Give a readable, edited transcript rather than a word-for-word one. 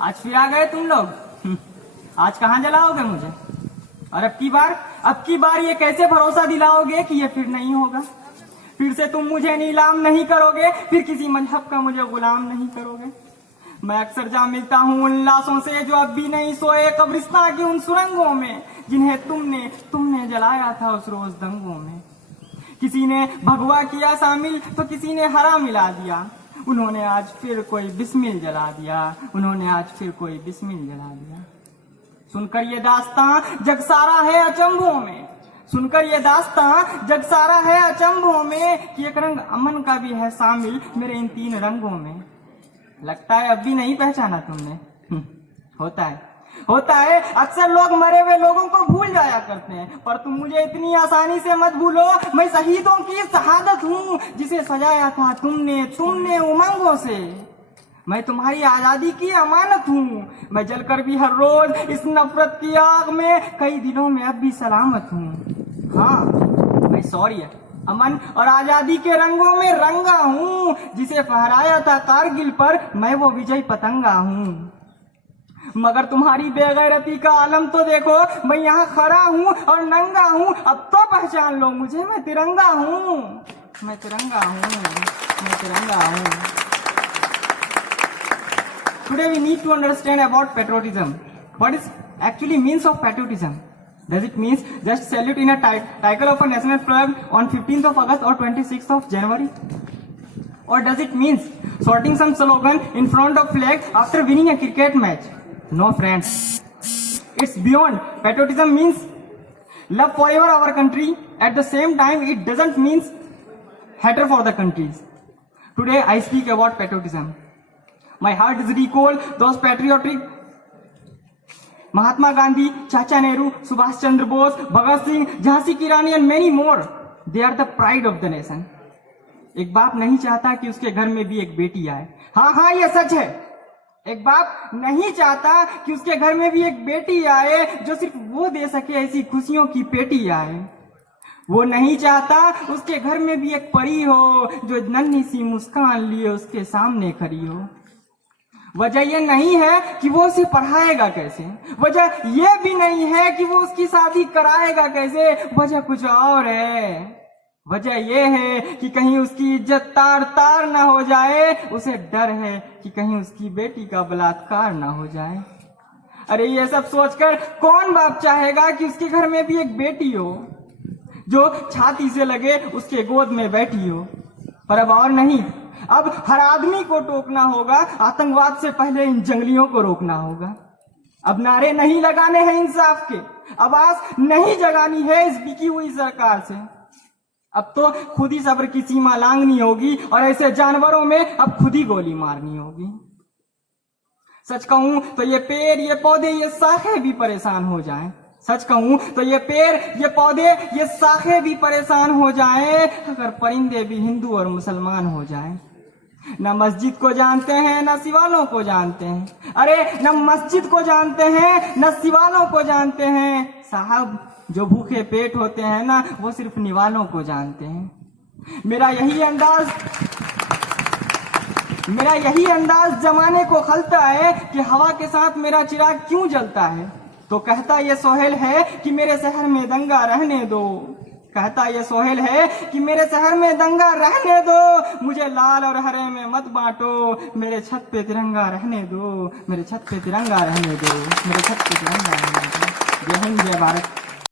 आज फिर आ गए तुम लोग। आज कहाँ जलाओगे मुझे? और अब की बार ये कैसे भरोसा दिलाओगे कि ये फिर नहीं होगा? फिर से तुम मुझे नीलाम नहीं करोगे, फिर किसी मजहब का मुझे गुलाम नहीं करोगे। मैं अक्सर जा मिलता हूँ उन लाशों से जो अब भी नहीं सोए कब्रिस्तान की उन सुरंगों में, जिन्हें तुमने जलाया था उस रोज दंगों में। किसी ने भगवा किया शामिल तो किसी ने हरा मिला दिया, उन्होंने आज फिर कोई बिस्मिल जला दिया, उन्होंने आज फिर कोई बिस्मिल जला दिया। सुनकर ये दास्तां जग सारा है अचंभों में, सुनकर ये दास्तां जग सारा है अचंभों में, कि एक रंग अमन का भी है शामिल मेरे इन तीन रंगों में। लगता है अब भी नहीं पहचाना तुमने। होता है अक्सर लोग मरे हुए लोगों को भूल जाया करते हैं, पर तुम मुझे इतनी आसानी से मत भूलो। मैं शहीदों की शहादत हूँ जिसे सजाया था तुमने उमंगों से। मैं तुम्हारी आजादी की अमानत हूँ, मैं जलकर भी हर रोज इस नफरत की आग में कई दिनों में अब भी सलामत हूँ। हाँ, मैं शौर्य, अमन और आजादी के रंगों में रंगा हूँ, जिसे फहराया था कारगिल पर मैं वो विजय पतंगा हूँ। मगर तुम्हारी बेगैरती का आलम तो देखो, मैं यहाँ खड़ा हूँ और नंगा हूँ, अब तो पहचान लो मुझे, मैं तिरंगा हूँ, मैं तिरंगा हूँ, मैं तिरंगा हूँ। Today we need to understand about patriotism. What is actually means of patriotism? Does it mean just salute in a title of a national flag on 15th of August or 26th of January? Or does it mean sorting some slogan in front of flag after winning a cricket match? No, friends. It's beyond. Patriotism means love forever our country. At the same time, it doesn't mean hatred for the countries. Today I speak about patriotism. My heart is recall those patriotic Mahatma Gandhi, Chacha Nehru, Subhash Chandra Bose, Bhagat Singh, Jhansi की रानी and many more. They are the pride of the nation. एक बाप नहीं चाहता कि उसके घर में भी एक बेटी आए। हाँ, ये सच है। एक बाप नहीं चाहता कि उसके घर में भी एक बेटी आए जो सिर्फ वो दे सके ऐसी खुशियों की पेटी आए। वो नहीं चाहता उसके घर में भी एक परी हो जो नन्ही सी मुस्कान लिए उसके सामने खड़ी हो। वजह ये नहीं है कि वो उसे पढ़ाएगा कैसे, वजह ये भी नहीं है कि वो उसकी शादी कराएगा कैसे, वजह कुछ और है। वजह ये है कि कहीं उसकी इज्जत तार तार ना हो जाए, उसे डर है कि कहीं उसकी बेटी का बलात्कार ना हो जाए। अरे ये सब सोचकर कौन बाप चाहेगा कि उसके घर में भी एक बेटी हो जो छाती से लगे उसके गोद में बैठी हो। पर अब और नहीं, अब हर आदमी को टोकना होगा, आतंकवाद से पहले इन जंगलियों को रोकना होगा। अब नारे नहीं लगाने हैं इंसाफ के, आवाज नहीं जगानी है इस बिकी हुई सरकार से। अब तो खुद ही सब्र की सीमा लांघनी होगी और ऐसे जानवरों में अब खुद ही गोली मारनी होगी। सच कहूं तो ये पेड़, ये पौधे, ये शाखें भी परेशान हो जाएं। सच कहूं तो ये पेड़, ये पौधे, ये शाखें भी परेशान हो जाएं अगर परिंदे भी हिंदू और मुसलमान हो जाएं। न मस्जिद को जानते हैं न सिवालों को जानते हैं, अरे न मस्जिद को जानते हैं न सिवालों को जानते हैं। साहब, जो भूखे पेट होते हैं ना, वो सिर्फ निवालों को जानते हैं। मेरा यही अंदाज जमाने को खलता है कि हवा के साथ मेरा चिराग क्यों जलता है। तो कहता ये सोहेल है कि मेरे शहर में दंगा रहने दो, कहता ये सोहेल है कि मेरे शहर में दंगा रहने दो, मुझे लाल और हरे में मत बांटो, मेरे छत पे तिरंगा रहने दो, मेरे छत पे तिरंगा रहने दो, मेरे छत पे तिरंगा रहने दो। जय हिंद, जय भारत।